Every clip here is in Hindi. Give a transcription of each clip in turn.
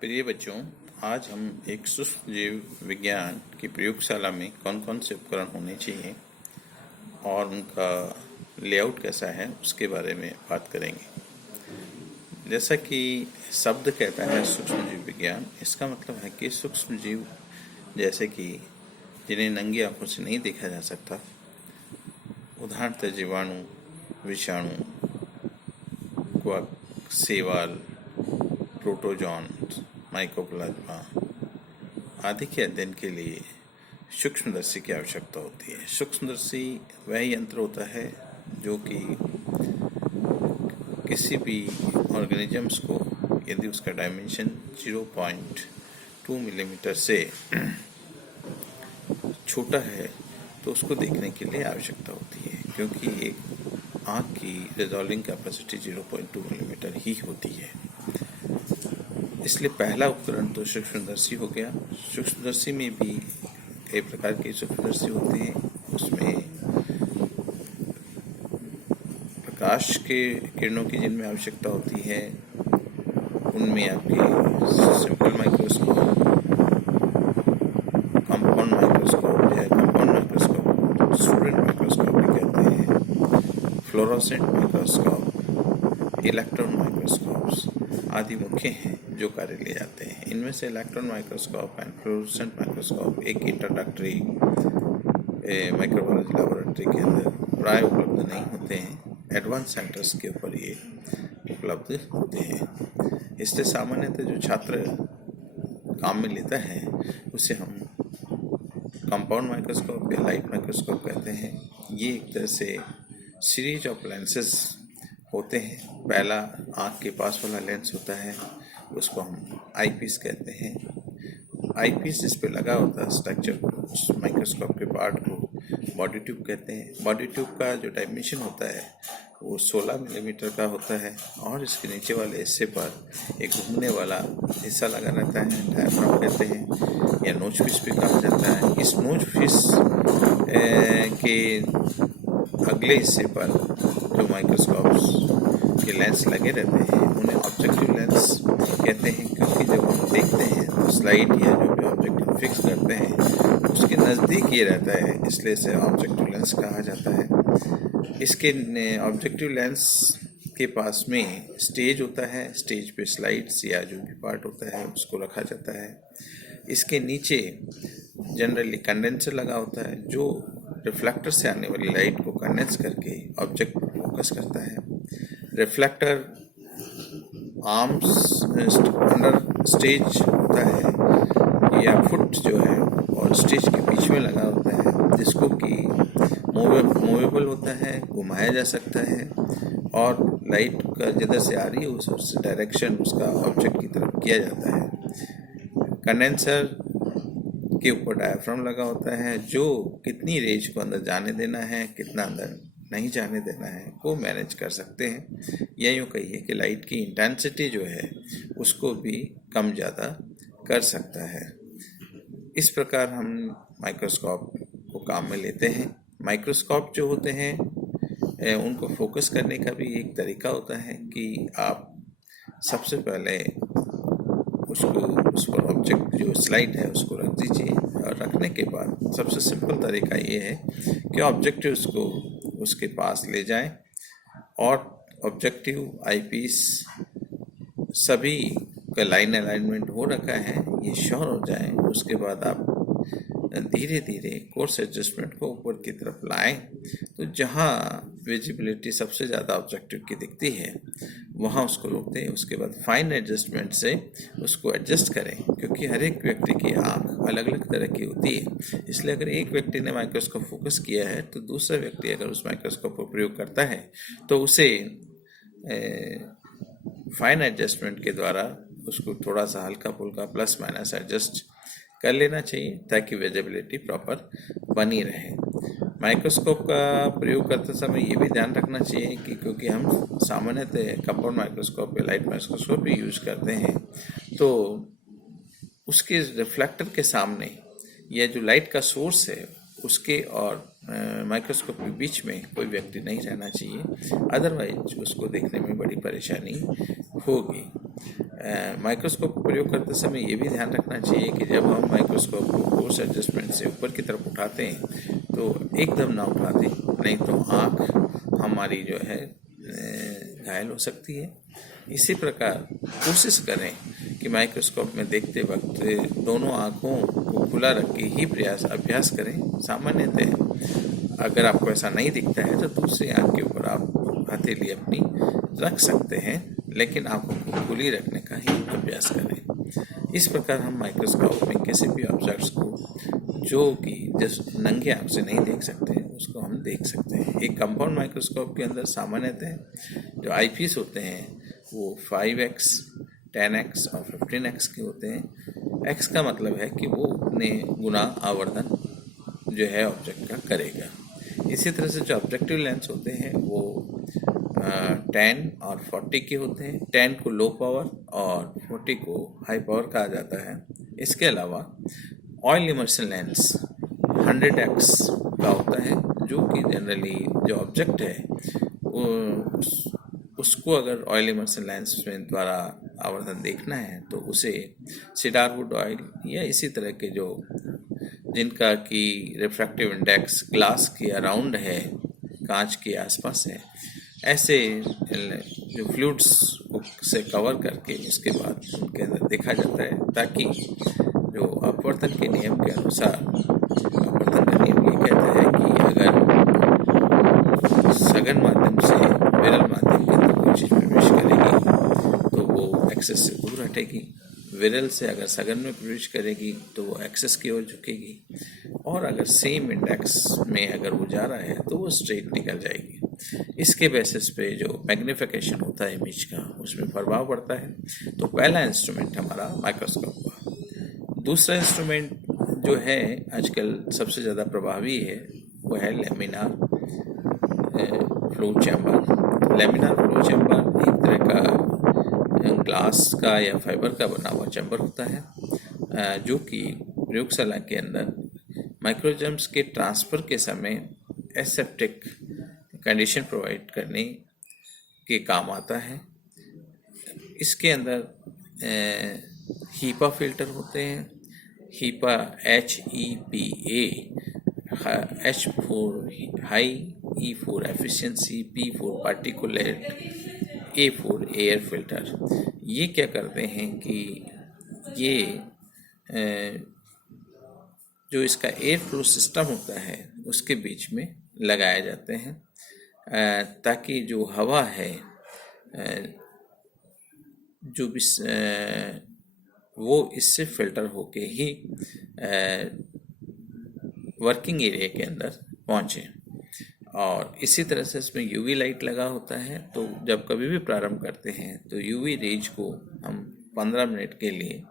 प्रिय बच्चों, आज हम एक सूक्ष्म जीव विज्ञान की प्रयोगशाला में कौन कौन से उपकरण होने चाहिए और उनका लेआउट कैसा है उसके बारे में बात करेंगे। जैसा कि शब्द कहता है सूक्ष्म जीव विज्ञान, इसका मतलब है कि सूक्ष्म जीव जैसे कि जिन्हें नंगी आंखों से नहीं देखा जा सकता, उदाहरणतः जीवाणु, विषाणु, क्वाक, शैवाल, प्रोटोजोन, माइकोप्लाज्मा आदि के अध्ययन के लिए सूक्ष्मदर्शी की आवश्यकता होती है। सूक्ष्मदर्शी वह यंत्र होता है जो कि किसी भी ऑर्गेनिजम्स को यदि उसका डायमेंशन 0.2 मिलीमीटर से छोटा है तो उसको देखने के लिए आवश्यकता होती है, क्योंकि एक आँख की रिजॉल्विंग कैपेसिटी 0.2 मिलीमीटर ही होती है। इसलिए पहला उपकरण तो सूक्ष्मदर्शी हो गया। सूक्ष्मदर्शी में भी कई प्रकार के सूक्ष्मदर्शी होते हैं। उसमें प्रकाश के किरणों की जिनमें आवश्यकता होती है उनमें आपके सिंपल माइक्रोस्कोप, कंपाउंड माइक्रोस्कोप या कंपाउंड माइक्रोस्कोप, स्टूडेंट माइक्रोस्कोप भी कहते हैं, फ्लोरोसेंट माइक्रोस्कोप, इलेक्ट्रॉन माइक्रोस्कोप्स आदि मुख्य हैं जो कार्य ले जाते हैं। इनमें से electron microscope and fluorescent microscope एक इंट्रोडक्टरी माइक्रोबायोलॉजी लैबोरेटरी के अंदर प्राय उपलब्ध नहीं होते हैं। एडवांस सेंटर्स के ऊपर ये उपलब्ध होते हैं। इससे सामान्यतः जो छात्र काम में लेता है उसे हम कंपाउंड माइक्रोस्कोप या लाइट माइक्रोस्कोप कहते हैं। ये एक तरह से सीरीज ऑफ लेंसेज होते हैं। पहला आँख के पास वाला लेंस होता है, उसको हम आईपीस कहते हैं। आईपीस जिस पे लगा होता है स्ट्रक्चर को, उस माइक्रोस्कोप के पार्ट को बॉडी ट्यूब कहते हैं। बॉडी ट्यूब का जो डायमेंशन होता है वो 16 मिलीमीटर का होता है और इसके नीचे वाले हिस्से पर एक घूमने वाला हिस्सा लगा रहता है, डायफ्राम कहते हैं या नोज फिश भी कहा जाता है। इस नोज फिश के अगले हिस्से पर जो माइक्रोस्कोप्स के लेंस लगे रहते हैं उन्हें ऑब्जेक्टिव लेंस कहते हैं, क्योंकि जब हम देखते हैं तो स्लाइड या जो भी ऑब्जेक्टिव फिक्स करते हैं उसके नज़दीक ये रहता है, इसलिए इसे ऑब्जेक्टिव लेंस कहा जाता है। इसके ऑब्जेक्टिव लेंस के पास में स्टेज होता है, स्टेज पे स्लाइड्स या जो भी पार्ट होता है उसको रखा जाता है। इसके नीचे जनरली कंडेंसर लगा होता है जो रिफ्लेक्टर से आने वाली लाइट को कंडेंस करके ऑब्जेक्ट पर फोकस करता है। रिफ्लेक्टर आर्म्स अंडर स्टेज होता है या फुट जो है और स्टेज के बीच में लगा होता है, जिसको कि मूवेबल होता है, घुमाया जा सकता है और लाइट का जिधर से आ रही है उस डायरेक्शन उसका ऑब्जेक्ट की तरफ किया जाता है। कंडेंसर के यूपर डायफ्राम लगा होता है जो कितनी रेंज को अंदर जाने देना है, कितना अंदर नहीं जाने देना है वो मैनेज कर सकते हैं। या यूँ कहिए कि लाइट की इंटेंसिटी जो है उसको भी कम ज़्यादा कर सकता है। इस प्रकार हम माइक्रोस्कोप को काम में लेते हैं। माइक्रोस्कोप जो होते हैं उनको फोकस करने का भी एक तरीका होता है कि आप सबसे पहले उसको उस पर ऑब्जेक्ट जो स्लाइड है उसको रख दीजिए और रखने के बाद सबसे सिंपल तरीका ये है कि ऑब्जेक्टिव उसको उसके पास ले जाएं और ऑब्जेक्टिव आईपीस सभी का लाइन अलाइनमेंट हो रखा है ये श्योर हो जाए। उसके बाद आप धीरे धीरे कोर्स एडजस्टमेंट को ऊपर की तरफ लाएं, तो जहां विजिबिलिटी सबसे ज़्यादा ऑब्जेक्टिव की दिखती है वहां उसको रोक दें। उसके बाद फाइन एडजस्टमेंट से उसको एडजस्ट करें, क्योंकि हर एक व्यक्ति की आँख अलग अलग तरह की होती है। इसलिए अगर एक व्यक्ति ने माइक्रोस्कोप फोकस किया है तो दूसरा व्यक्ति अगर उस माइक्रोस्कोप का प्रयोग करता है तो उसे फाइन एडजस्टमेंट के द्वारा उसको थोड़ा सा हल्का फुल्का प्लस माइनस एडजस्ट कर लेना चाहिए ताकि विजिबिलिटी प्रॉपर बनी रहे। माइक्रोस्कोप का प्रयोग करते समय ये भी ध्यान रखना चाहिए कि क्योंकि हम सामान्यतः कंपाउंड माइक्रोस्कोप या लाइट माइक्रोस्कोप भी यूज करते हैं, तो उसके रिफ्लेक्टर के सामने या जो लाइट का सोर्स है उसके और माइक्रोस्कोप के बीच में कोई व्यक्ति नहीं रहना चाहिए, अदरवाइज उसको देखने में बड़ी परेशानी होगी। माइक्रोस्कोप का प्रयोग करते समय ये भी ध्यान रखना चाहिए कि जब हम माइक्रोस्कोप को फोर्स एडजस्टमेंट से ऊपर की तरफ उठाते हैं तो एकदम ना उठा दें, नहीं तो आँख हमारी जो है घायल हो सकती है। इसी प्रकार कोशिश करें कि माइक्रोस्कोप में देखते वक्त दोनों आँखों को खुला रख के ही अभ्यास करें। सामान्यतः अगर आपको ऐसा नहीं दिखता है तो दूसरी आँख के ऊपर आप हथेली अपनी रख सकते हैं, लेकिन आँखों को खुली रखने का ही अभ्यास करें। इस प्रकार हम माइक्रोस्कोप में किसी भी ऑब्जेक्ट्स को जो कि जिस नंगे आँख से नहीं देख सकते उसको हम देख सकते हैं। एक कंपाउंड माइक्रोस्कोप के अंदर सामान्यतः जो आईपीस होते हैं वो 5x, 10x और 15x के होते हैं। x का मतलब है कि वो उतने गुना आवर्धन जो है ऑब्जेक्ट का करेगा। इसी तरह से जो ऑब्जेक्टिव लेंस होते हैं वो 10 और 40 के होते हैं। 10 को लो पावर और 40 को हाई पावर कहा जाता है। इसके अलावा ऑयल इमर्शन लेंस 100x का होता है, जो कि जनरली जो ऑब्जेक्ट है उसको अगर ऑयल इमर्शन लेंस में द्वारा आवर्धन देखना है तो उसे सीडारवुड ऑयल या इसी तरह के जो जिनका कि रिफ्रैक्टिव इंडेक्स ग्लास के अराउंड है, कांच के आसपास है, ऐसे जो फ्लूइड्स से कवर करके उसके बाद उनके अंदर देखा जाता है, ताकि जो अपवर्तन के नियम के अनुसार अपवर्तन का नियम ये कहता है कि अगर सघन माध्यम से विरल माध्यम के अंदर कोई चीज़ प्रवेश करेगी तो वो एक्सेस से दूर हटेगी, विरल से अगर सघन में प्रवेश करेगी तो वो एक्सेस की ओर झुकेगी, और अगर सेम इंडेक्स में अगर वो जा रहा है तो वो स्ट्रेट निकल जाएगी। इसके बेसिस पे जो मैग्नीफिकेशन होता है इमेज का उसमें प्रभाव पड़ता है। तो पहला इंस्ट्रूमेंट हमारा माइक्रोस्कोप हुआ। दूसरा इंस्ट्रूमेंट जो है आजकल सबसे ज़्यादा प्रभावी है वो है laminar flow chamber. Laminar flow chamber एक तरह का ग्लास का या फाइबर का बना हुआ चैम्बर होता है, जो कि प्रयोगशाला के अंदर माइक्रोजर्म्स के ट्रांसफ़र के समय एसेप्टिक कंडीशन प्रोवाइड करने के काम आता है। इसके अंदर हीपा फिल्टर होते हैं। HEPA HEPA, H for high, E for efficiency, P for particulate, A for air filter. ये क्या करते हैं कि ये जो इसका एयर फ्लो सिस्टम होता है उसके बीच में लगाए जाते हैं, ताकि जो हवा है जो भी वो इससे फिल्टर होके ही वर्किंग एरिया के अंदर पहुँचे। और इसी तरह से इसमें यूवी लाइट लगा होता है। तो जब कभी भी प्रारंभ करते हैं तो यूवी रेज को हम 15 मिनट के लिए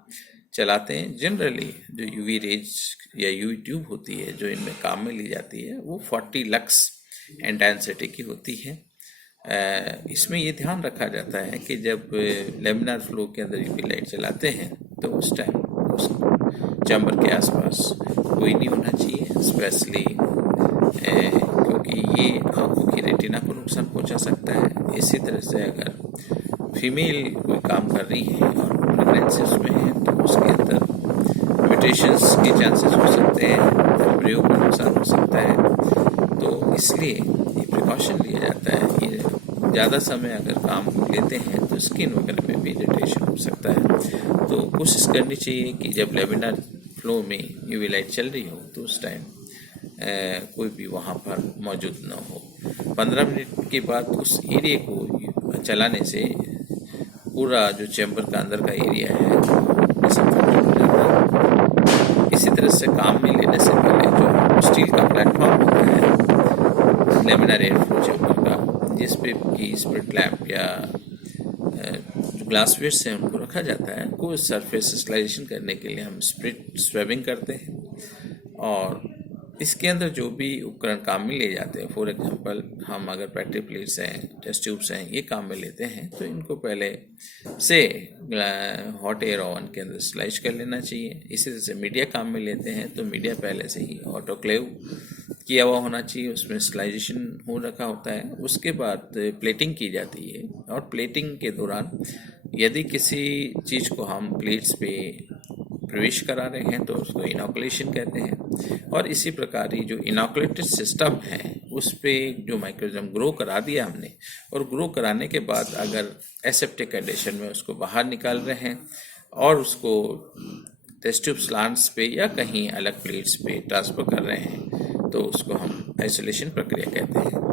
चलाते हैं। जनरली जो यूवी रेज या यूवी ट्यूब होती है जो इनमें काम में ली जाती है वो 40 लक्स इंटेंसिटी की होती है। इसमें ये ध्यान रखा जाता है कि जब लेमिनार फ्लो के अंदर यूवी लाइट चलाते हैं तो उस टाइम उस चैम्बर के आसपास कोई नहीं होना चाहिए, स्पेशली क्योंकि ये आँखों की रेटिना को नुकसान पहुंचा सकता है। इसी तरह से अगर फीमेल कोई काम कर रही है और प्रेगनेंसी उसमें है तो उसके अंदर म्यूटेशंस के चांसेस हो सकते हैं, प्रयोग में नुकसान हो सकता है। तो इसलिए ये प्रिकॉशन लिया जाता है कि ज़्यादा समय अगर काम लेते हैं तो स्किन वगैरह में भी इरिटेशन हो सकता है। तो कोशिश करनी चाहिए कि जब लेमिनार फ्लो में यूवी लाइट चल रही हो तो उस टाइम कोई भी वहाँ पर मौजूद न हो। 15 मिनट के बाद उस एरिया को चलाने से पूरा जो चैम्बर का अंदर का एरिया है डिसइंफेक्टेड हो जाता है। इसी तरह से काम में लेने से पहले जो स्टील का प्लेटफॉर्म होता है लेमिनार एयर फ्लो चैम्बर का, जिस पे कि स्प्रिट लैम्प या जो ग्लासवेयर से उनको रखा जाता है, को सरफेस स्टरलाइजेशन करने के लिए हम स्प्रिट स्वेबिंग करते हैं। और इसके अंदर जो भी उपकरण काम में ले जाते हैं, फॉर एग्जांपल हम अगर पैट्री प्लेट्स हैं, टेस्ट ट्यूब्स हैं, ये काम में लेते हैं तो इनको पहले से हॉट एयर ओवन के अंदर स्लाइज कर लेना चाहिए। इसी तरह से मीडिया काम में लेते हैं तो मीडिया पहले से ही ऑटोक्लेव किया हुआ होना चाहिए, उसमें स्टरलाइजेशन हो रखा होता है। उसके बाद प्लेटिंग की जाती है और प्लेटिंग के दौरान यदि किसी चीज़ को हम प्लेट्स पे प्रवेश करा रहे हैं तो उसको इनोकुलेशन कहते हैं। और इसी प्रकार ही जो इनोकुलेटेड सिस्टम है उस पे जो माइक्रोजम ग्रो करा दिया हमने, और ग्रो कराने के बाद अगर एसेप्टिक कंडीशन में उसको बाहर निकाल रहे हैं और उसको टेस्ट ट्यूब स्लांट्स पे या कहीं अलग प्लेट्स पे ट्रांसफ़र कर रहे हैं तो उसको हम आइसोलेशन प्रक्रिया कहते हैं।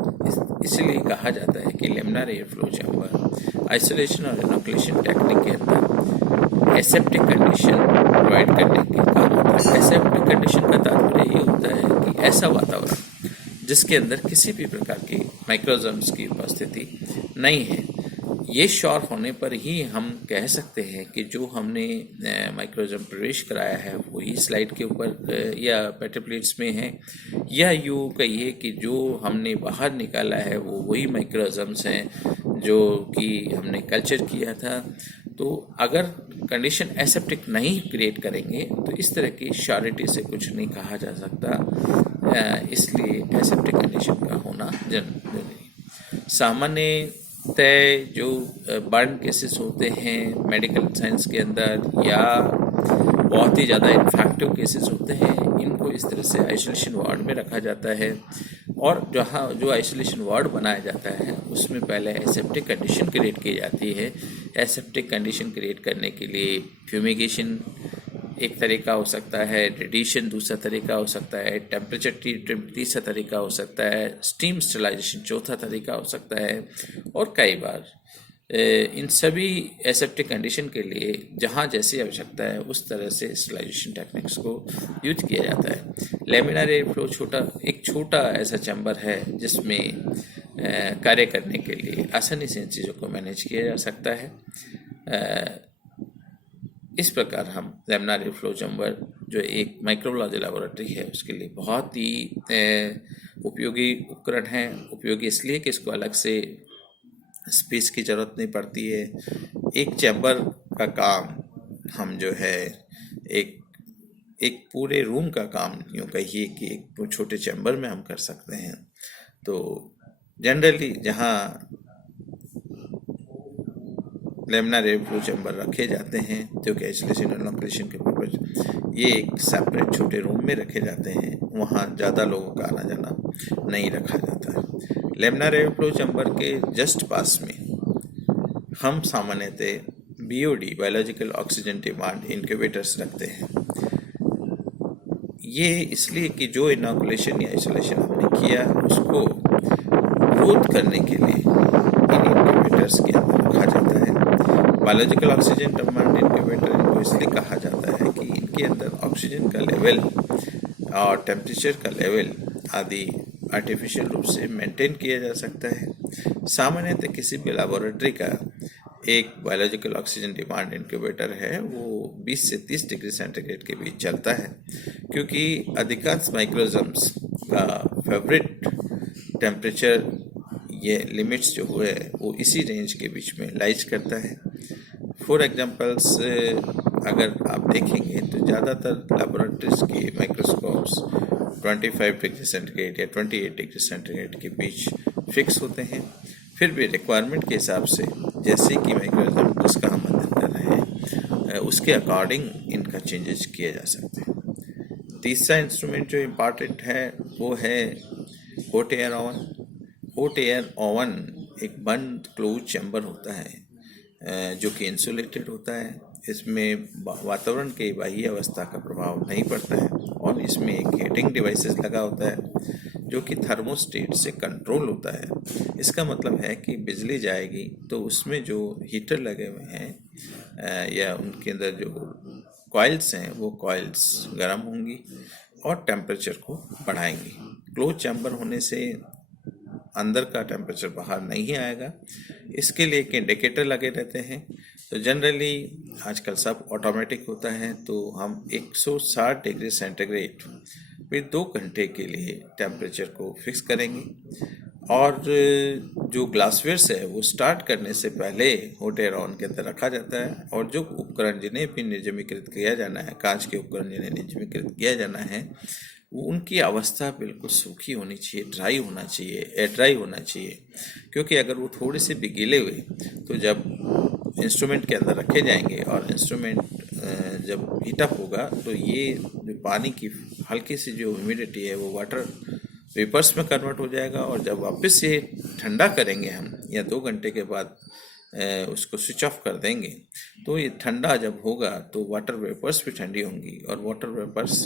इसलिए कहा जाता है कि laminar air flow chamber isolation और इनोकुलेशन टेक्निक के अंदर एसेप्टिक कंडीशन प्रोवाइड करने के काम होता है। एसेप्टिक कंडीशन का तात्पर्य ये होता है कि ऐसा वातावरण जिसके अंदर किसी भी प्रकार की माइक्रोजम्स की उपस्थिति नहीं है। ये श्योर होने पर ही हम कह सकते हैं कि जो हमने माइक्रोजम प्रवेश कराया है वही स्लाइड के ऊपर या पेट्री प्लेट्स में है, या यूँ कहिए कि जो हमने बाहर निकाला है वो वही माइक्रोजम्स हैं जो कि हमने कल्चर किया था। तो अगर कंडीशन एसेप्टिक नहीं क्रिएट करेंगे तो इस तरह की श्योरिटी से कुछ नहीं कहा जा सकता, इसलिए एसेप्टिक कंडीशन का होना जरूरी। सामान्य तय जो बर्न केसेस होते हैं मेडिकल साइंस के अंदर या बहुत ही ज़्यादा इन्फेक्टिव केसेस होते हैं, इनको इस तरह से आइसोलेशन वार्ड में रखा जाता है। और जहाँ जो आइसोलेशन वार्ड बनाया जाता है उसमें पहले एसेप्टिक कंडीशन क्रिएट की जाती है। एसेप्टिक कंडीशन क्रिएट करने के लिए फ्यूमिगेशन एक तरीका हो सकता है, रेडिएशन दूसरा तरीका हो सकता है, टेम्परेचर ट्रीटमेंट तीसरा तरीका हो सकता है, स्टीम स्टरलाइजेशन चौथा तरीका हो सकता है। और कई बार इन सभी एसेप्टिक कंडीशन के लिए जहाँ जैसी आवश्यकता है उस तरह से स्टरलाइजेशन टेक्निक्स को यूज किया जाता है। लेमिनार एयर फ्लो एक छोटा ऐसा चैम्बर है जिसमें कार्य करने के लिए आसानी से इन चीज़ों को मैनेज किया जा सकता है। इस प्रकार हम लेमिनार एयर फ्लो चैम्बर जो एक माइक्रोबायोलॉजी लेबोरेटरी है उसके लिए बहुत ही उपयोगी उपकरण है। उपयोगी इसलिए कि इसको अलग से स्पेस की ज़रूरत नहीं पड़ती है। एक चैम्बर का काम हम जो है एक पूरे रूम का काम यूँ कहिए कि एक छोटे चैम्बर में हम कर सकते हैं। तो जनरली जहाँ लेमिनार एयर फ्लो चैम्बर रखे जाते हैं जो कि आइसोलेशन और इनोकुलेशन के पर्पज, ये एक सेपरेट छोटे रूम में रखे जाते हैं, वहाँ ज़्यादा लोगों का आना जाना नहीं रखा जाता है। लेमिनार एयर फ्लो चैम्बर के जस्ट पास में हम सामान्यतः BOD biological oxygen demand incubators रखते हैं। ये इसलिए कि जो इनोकुलेशन या आइसोलेशन हमने किया उसको ग्रोथ करने के लिए इन इनक्यूबेटर्स के अंदर रखा जाता है। बायोलॉजिकल ऑक्सीजन डिमांड इनक्यूबेटर इनको इसलिए कहा जाता है कि इनके अंदर ऑक्सीजन का लेवल और टेम्परेचर का लेवल आदि आर्टिफिशियल रूप से मेंटेन किया जा सकता है। सामान्यतः किसी भी लेबोरेटरी का एक बायोलॉजिकल ऑक्सीजन डिमांड इनक्यूबेटर है वो 20 से 30 डिग्री सेंटीग्रेड के बीच चलता है, क्योंकि अधिकांश माइक्रोजम्स का फेवरेट टेम्परेचर ये लिमिट्स जो हुए वो इसी रेंज के बीच में लाइज करता है। फॉर एग्जांपल्स अगर आप देखेंगे तो ज़्यादातर लेबोरेटरीज के माइक्रोस्कोप्स 25 डिग्री सेंटीग्रेड या 28 डिग्री सेंटीग्रेड के बीच फिक्स होते हैं। फिर भी रिक्वायरमेंट के हिसाब से जैसे कि माइक्रोजम उसका हम अध्ययन कर रहे हैं उसके अकॉर्डिंग इनका चेंजेस किए जा सकते हैं। तीसरा इंस्ट्रूमेंट जो इम्पॉर्टेंट है वो है hot air oven. Hot air oven एक बंद क्लोज चैम्बर होता है जो कि इंसुलेटेड होता है। इसमें वातावरण के बाह्य अवस्था का प्रभाव नहीं पड़ता है और इसमें एक हीटिंग डिवाइसेस लगा होता है जो कि थर्मोस्टेट से कंट्रोल होता है। इसका मतलब है कि बिजली जाएगी तो उसमें जो हीटर लगे हुए हैं या उनके अंदर जो कॉइल्स हैं वो कॉइल्स गर्म होंगी और टेम्परेचर को बढ़ाएंगी। क्लोज चैम्बर होने से अंदर का टेम्परेचर बाहर नहीं आएगा। इसके लिए एक इंडिकेटर लगे रहते हैं। तो जनरली आजकल सब ऑटोमेटिक होता है, तो हम 160 डिग्री सेंटीग्रेड फिर 2 घंटे के लिए टेम्परेचर को फिक्स करेंगे। और जो ग्लासवेयर्स है वो स्टार्ट करने से पहले हॉट एयर ओवन के अंदर रखा जाता है और जो उपकरण जिन्हें भी निर्जमीकृत किया जाना है, कांच के उपकरण जिन्हें निर्जमीकृत किया जाना है, वो उनकी अवस्था बिल्कुल सूखी होनी चाहिए, ड्राई होना चाहिए, एयर ड्राई होना चाहिए। क्योंकि अगर वो थोड़े से भी गीले हुए तो जब इंस्ट्रूमेंट के अंदर रखे जाएंगे और इंस्ट्रूमेंट जब हीटअप होगा तो ये जो पानी की हल्की सी जो ह्यूमिडिटी है वो वाटर वेपर्स में कन्वर्ट हो जाएगा, और जब वापस से ठंडा करेंगे हम या 2 घंटे के बाद उसको स्विच ऑफ कर देंगे, तो ये ठंडा जब होगा तो वाटर वेपर्स भी ठंडी होंगी और वाटर वेपर्स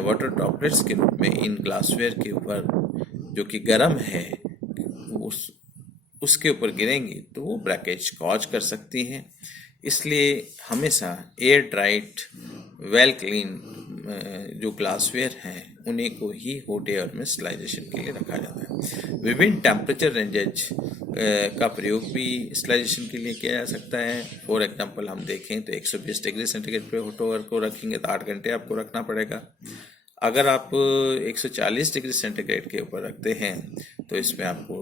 वाटर ड्रॉपलेट्स के रूप में इन ग्लासवेयर के ऊपर जो कि गर्म है उसके ऊपर गिरेंगी तो वो ब्रेकेज कॉज कर सकती हैं। इसलिए हमेशा एयर ड्राइड वेल क्लीन जो ग्लासवेयर हैं उन्हीं को ही हॉट एयर में स्टरलाइजेशन के लिए रखा जाता है। विभिन्न टेम्परेचर रेंजेज का प्रयोग भी स्टरलाइजेशन के लिए किया जा सकता है। फॉर एग्जांपल हम देखें तो 120 डिग्री सेंटीग्रेड पे हॉट एयर को रखेंगे तो 8 घंटे आपको रखना पड़ेगा। अगर आप 140 डिग्री सेंटीग्रेड के ऊपर रखते हैं तो इसमें आपको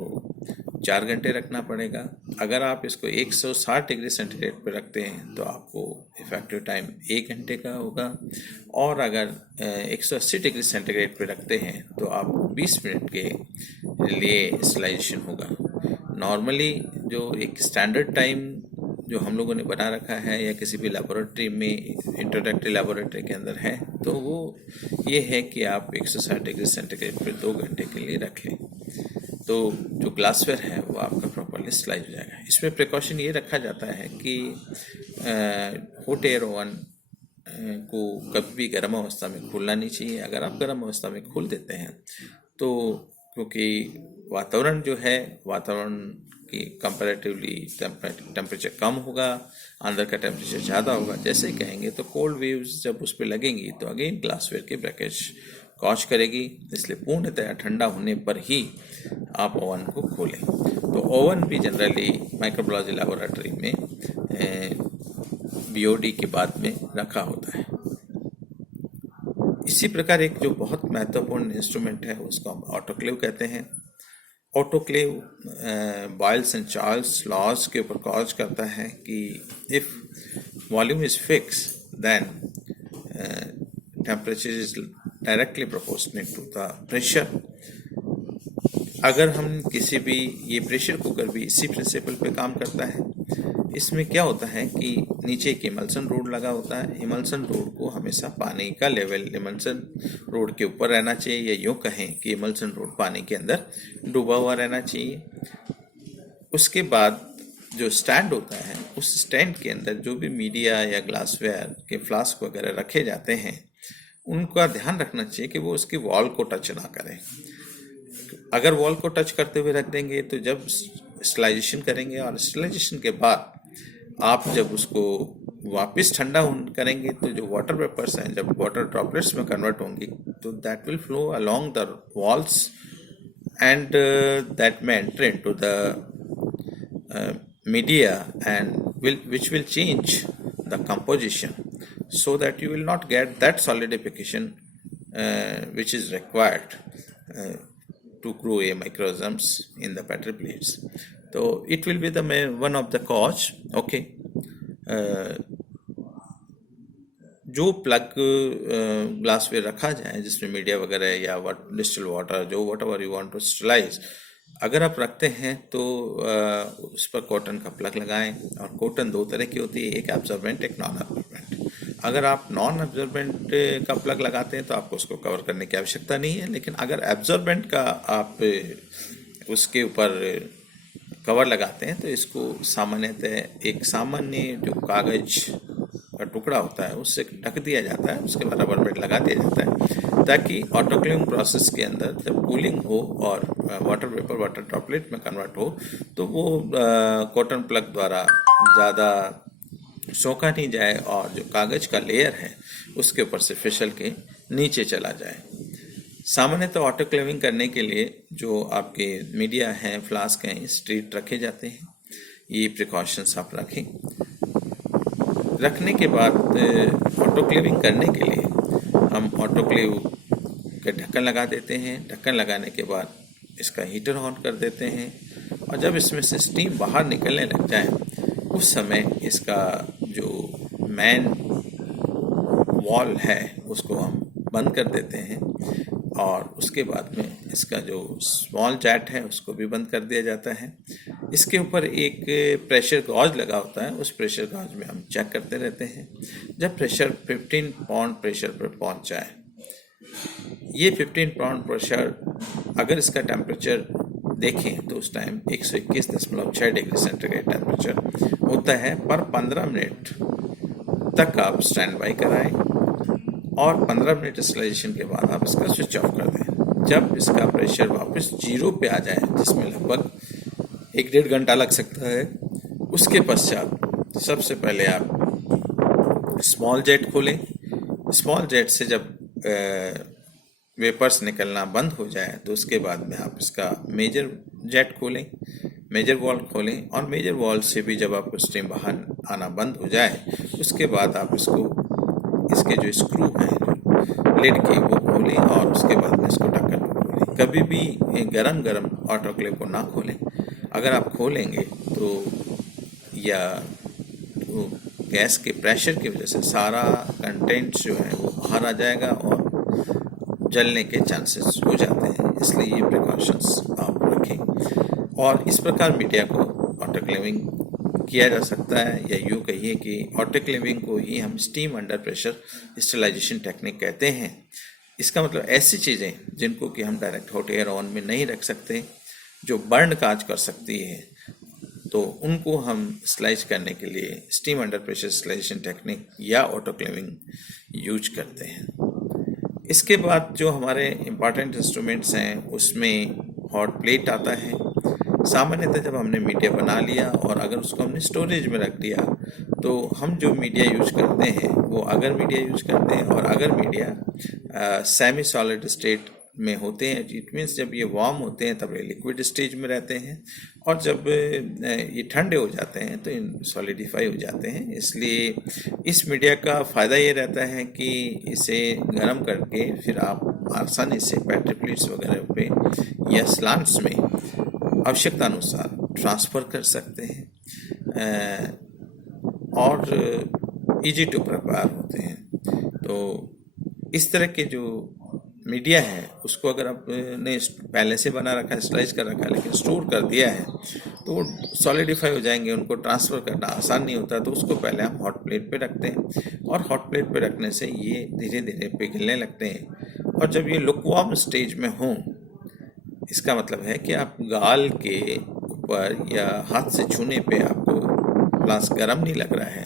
4 घंटे रखना पड़ेगा। अगर आप इसको 160 डिग्री सेंटीग्रेड पर रखते हैं तो आपको इफेक्टिव टाइम 1 घंटे का होगा, और अगर 180 डिग्री सेंटीग्रेड पर रखते हैं तो आपको 20 मिनट के लिए स्टरलाइजेशन होगा। नॉर्मली जो एक स्टैंडर्ड टाइम जो हम लोगों ने बना रखा है या किसी भी लेबोरेटरी में इंट्रोडक्टरी लेबोरेटरी के अंदर है तो वो ये है कि आप 160 डिग्री सेंटीग्रेड पर 2 घंटे के लिए रख लें, तो जो ग्लासवेयर है वो आपका प्रॉपरली स्लाइज हो जाएगा। इसमें प्रिकॉशन ये रखा जाता है कि हॉट एयर ओवन को कभी भी गर्म अवस्था में खोलना नहीं चाहिए। अगर आप गर्म अवस्था में खोल देते हैं तो क्योंकि वातावरण जो है वातावरण की कंपैरेटिवली टेम्परेचर कम होगा, अंदर का टेम्परेचर ज़्यादा होगा। जैसे ही कहेंगे तो कोल्ड वेव्स जब उस पर लगेंगी तो अगेन ग्लासवेयर की ब्रेकेज कॉज करेगी। इसलिए पूर्णतः ठंडा होने पर ही आप ओवन को खोलें। तो ओवन भी जनरली माइक्रोबायोलॉजी लेबोरेटरी में बीओडी के बाद में रखा होता है। इसी प्रकार एक जो बहुत महत्वपूर्ण इंस्ट्रूमेंट है उसको हम ऑटोक्लेव कहते हैं। Autoclave Boyle's and Charles laws के ऊपर कॉज करता है कि if volume is fix then temperature is directly proportionate to the pressure. अगर हम किसी भी ये प्रेशर कुकर भी इसी प्रिंसिपल पे काम करता है। इसमें क्या होता है कि नीचे एक इमल्सन रोड लगा होता है। इमल्सन रोड को हमेशा पानी का लेवल इमल्सन रोड के ऊपर रहना चाहिए, या यूँ कहें कि इमल्सन रोड पानी के अंदर डूबा हुआ रहना चाहिए। उसके बाद जो स्टैंड होता है उस स्टैंड के अंदर जो भी मीडिया या ग्लासवेयर के फ्लास्क वगैरह रखे जाते हैं उनका ध्यान रखना चाहिए कि वो उसकी वॉल को टच ना करें। अगर वॉल को टच करते हुए रख देंगे तो जब स्टरलाइजेशन करेंगे और स्टरलाइजेशन के बाद आप जब उसको वापस ठंडा करेंगे तो जो वाटर वेपर्स हैं जब वाटर ड्रॉपलेट्स में कन्वर्ट होंगी तो that will flow along the walls and that में enter into the media and which will change the composition so that you will not get that solidification which is required to grow a microorganisms in the petri plates. So it will be the one of the cause. Okay. जो प्लग ग्लासवेयर रखा जाए जिसमें मीडिया वगैरह या डिस्टिल वाटर जो whatever you want to sterilise, अगर आप रखते हैं तो उस पर कॉटन का प्लग लगाएं। और कॉटन 2 तरह की होती है, एक एब्जॉर्बेंट एक नॉन एब्जॉर्बेंट। अगर आप नॉन एब्जॉर्बेंट का प्लग लगाते हैं तो आपको उसको कवर करने की आवश्यकता नहीं है, लेकिन अगर एब्जॉर्बेंट का आप उसके ऊपर कवर लगाते हैं तो इसको सामान्यतः एक सामान्य जो कागज का टुकड़ा होता है उससे ढक दिया जाता है, उसके बाद रबर बैंड लगा दिया जाता है ताकि ऑटोक्लेविंग प्रोसेस के अंदर जब कूलिंग हो और वाटर वेपर वाटर ड्रॉपलेट में कन्वर्ट हो तो वो कॉटन प्लग द्वारा ज़्यादा सोखा नहीं जाए और जो कागज का लेयर है उसके ऊपर से फिसल के नीचे चला जाए। सामान्यतः ऑटोक्लेविंग करने के लिए जो आपके मीडिया हैं फ्लास्क हैं स्ट्रेट रखे जाते हैं। ये प्रिकॉशंस आप रखें। रखने के बाद ऑटोक्लेविंग करने के लिए हम ऑटोक्लेव का ढक्कन लगा देते हैं। ढक्कन लगाने के बाद इसका हीटर ऑन कर देते हैं और जब इसमें से स्टीम बाहर निकलने लग जाए उस समय इसका जो मेन वॉल है उसको हम बंद कर देते हैं और उसके बाद में इसका जो स्मॉल जैट है उसको भी बंद कर दिया जाता है। इसके ऊपर एक प्रेशर गॉज लगा होता है, उस प्रेशर गॉज में हम चेक करते रहते हैं। जब प्रेशर 15 पाउंड प्रेशर पर पहुंच जाए, ये 15 पाउंड प्रेशर अगर इसका टेम्परेचर देखें तो उस टाइम 121.6 डिग्री सेंटीग्रेड टेम्परेचर होता है। पर 15 मिनट तक आप स्टैंड बाई कराएं और 15 मिनट इंस्टॉलेशन के बाद आप इसका स्विच ऑफ कर दें। जब इसका प्रेशर वापस 0 पे आ जाए, जिसमें लगभग 1-1.5 घंटा लग सकता है, उसके पश्चात सबसे पहले आप स्मॉल जेट खोलें। स्मॉल जेट से जब वेपर्स निकलना बंद हो जाए तो उसके बाद में आप इसका मेजर जेट खोलें, मेजर वॉल्व खोलें, और मेजर वॉल्व से भी जब आपको स्टीम बाहर आना बंद हो जाए उसके बाद आप इसके जो स्क्रू हैं लिड के वो खोलें और उसके बाद में इसको ढक्कन को खोलें। कभी भी गरम ऑटोक्लेव को ना खोलें। अगर आप खोलेंगे तो गैस के प्रेशर की वजह से सारा कंटेंट जो है वो बाहर आ जाएगा और जलने के चांसेस हो जाते हैं। इसलिए ये प्रिकॉशंस आप रखें। और इस प्रकार मीडिया को ऑटोक्लेविंग किया जा सकता है, या यूँ कहिए कि ऑटोक्लेविंग को ही हम steam under pressure sterilisation technique कहते हैं। इसका मतलब ऐसी चीज़ें जिनको कि हम डायरेक्ट हॉट एयर ओवन में नहीं रख सकते, जो बर्न काज कर सकती है, तो उनको हम स्लाइज करने के लिए steam under pressure sterilisation technique या ऑटोक्लेविंग यूज करते हैं। इसके बाद जो हमारे इम्पॉर्टेंट इंस्ट्रूमेंट्स हैं उसमें हॉट प्लेट आता है। सामान्यतः जब हमने मीडिया बना लिया और अगर उसको हमने स्टोरेज में रख दिया तो हम जो मीडिया यूज करते हैं वो अगर मीडिया यूज करते हैं, और अगर मीडिया सेमी सॉलिड स्टेट में होते हैं, इट मीन्स जब ये वार्म होते हैं तब ये लिक्विड स्टेज में रहते हैं, और जब ये ठंडे हो जाते हैं तो इन सॉलिडिफाई हो जाते हैं। इसलिए इस मीडिया का फ़ायदा ये रहता है कि इसे गर्म करके फिर आप आसानी से बैटरी प्लेट्स वगैरह पे या स्लांट्स में आवश्यकता अनुसार ट्रांसफ़र कर सकते हैं और इजी टू प्रिपेयर होते हैं। तो इस तरह के जो मीडिया है उसको अगर आपने पहले से बना रखा है, स्लाइस कर रखा है, लेकिन स्टोर कर दिया है तो वो सॉलिडिफाई हो जाएंगे, उनको ट्रांसफ़र करना आसान नहीं होता। तो उसको पहले हम हॉट प्लेट पे रखते हैं और हॉट प्लेट पे रखने से ये धीरे धीरे पिघलने लगते हैं। और जब ये लुकवार्म स्टेज में हों, इसका मतलब है कि आप गाल के ऊपर या हाथ से छूने पे आपको फ्लास्क गर्म नहीं लग रहा है,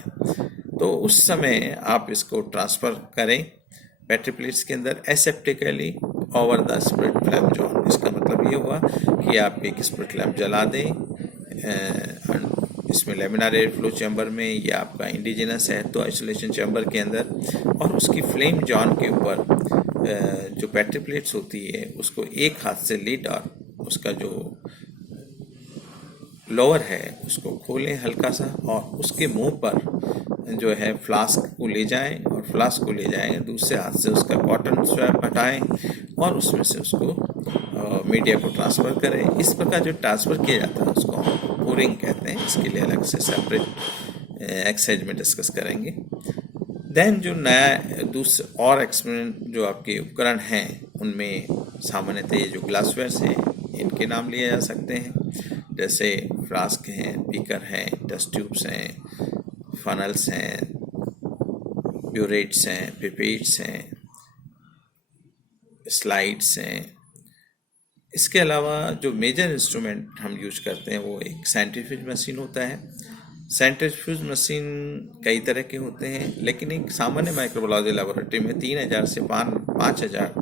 तो उस समय आप इसको ट्रांसफ़र करें बैटरी प्लेट्स के अंदर aseptically over the split flame zone. इसका मतलब ये हुआ कि आप एक स्प्लिट लैम्प जला दें इसमें लेमिनार एयर फ्लो चैम्बर में, या आपका इंडिजिनस है तो आइसोलेशन चैम्बर के अंदर, और उसकी फ्लेम जॉन के ऊपर जो बैटरी प्लेट्स होती है उसको एक हाथ से लीड और उसका जो लोअर है उसको खोलें हल्का सा, और उसके मुंह पर जो है फ्लास्क को ले जाएं, और फ्लास्क को ले जाएं दूसरे हाथ से उसका कॉटन स्वैप हटाएं और उसमें से उसको मीडिया को ट्रांसफ़र करें। इस प्रकार जो ट्रांसफ़र किया जाता है उसको हम पोरिंग कहते हैं। इसके लिए अलग से सेपरेट एक्सरसाइज में डिस्कस करेंगे। देन जो नया दूसरा और एक्सपेरिमेंट जो आपके उपकरण हैं उनमें सामान्यतः ये जो ग्लासवेयर्स हैं इनके नाम लिए जा सकते हैं, जैसे फ्लास्क हैं, बीकर हैं, टेस्ट ट्यूब्स हैं, फनल्स हैं, ब्यूरेट्स हैं, पिपेट्स हैं, स्लाइड्स हैं। इसके अलावा जो मेजर इंस्ट्रूमेंट हम यूज करते हैं वो एक सेंट्रीफ्यूज मशीन होता है। सेंट्रीफ्यूज मशीन कई तरह के होते हैं, लेकिन एक सामान्य माइक्रोबायोलॉजी लेबोरेटरी में 3000 से 5000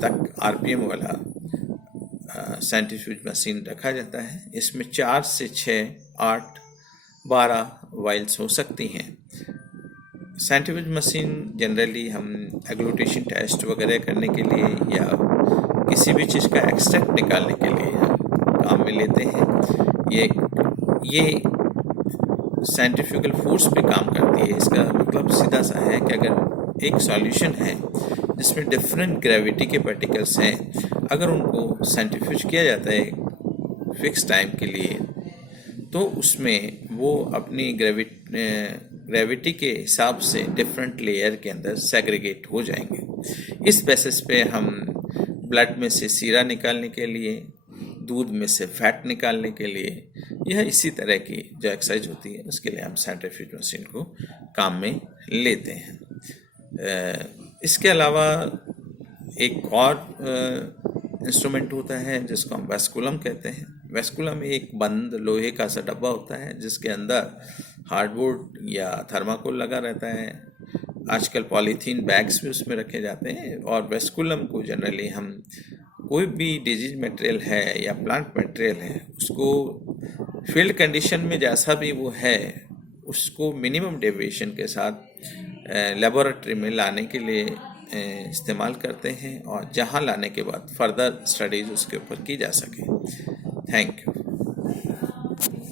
तक आरपीएम वाला सेंट्रीफ्यूज मशीन रखा जाता है। इसमें 4 से 6, 8, 12 वाइल्स हो सकती हैं। सेंट्रीफ्यूज मशीन जनरली हम एग्लूटेशन टेस्ट वगैरह करने के लिए या किसी भी चीज़ का एक्सट्रैक्ट निकालने के लिए काम में लेते हैं। ये सेंट्रीफ्यूगल फोर्स पे काम करती है। इसका मतलब सीधा सा है कि अगर एक सॉल्यूशन है जिसमें डिफरेंट ग्रेविटी के पार्टिकल्स हैं, अगर उनको सेंट्रीफ्यूज किया जाता है फिक्स टाइम के लिए, तो उसमें वो अपनी ग्रेविटी के हिसाब से डिफरेंट लेयर के अंदर सेग्रीगेट हो जाएंगे। इस बेसिस पे हम ब्लड में से सीरा निकालने के लिए दूध में से फैट निकालने के लिए, यह इसी तरह की जो एक्सरसाइज होती है उसके लिए हम सेंट्रीफ्यूज मशीन को काम में लेते हैं। इसके अलावा एक और इंस्ट्रूमेंट होता है जिसको हम वेस्कुलम कहते हैं। वेस्कुलम एक बंद लोहे का सा डब्बा होता है जिसके अंदर हार्डवुड या थर्माकोल लगा रहता है। आजकल पॉलीथीन बैग्स भी उसमें रखे जाते हैं। और वेस्कुलम को जनरली हम कोई भी डिजीज मटेरियल है या प्लांट मटेरियल है उसको फील्ड कंडीशन में जैसा भी वो है उसको मिनिमम डेविएशन के साथ लेबोरेटरी में लाने के लिए इस्तेमाल करते हैं, और जहां लाने के बाद फर्दर स्टडीज उसके ऊपर की जा सके। Thank you.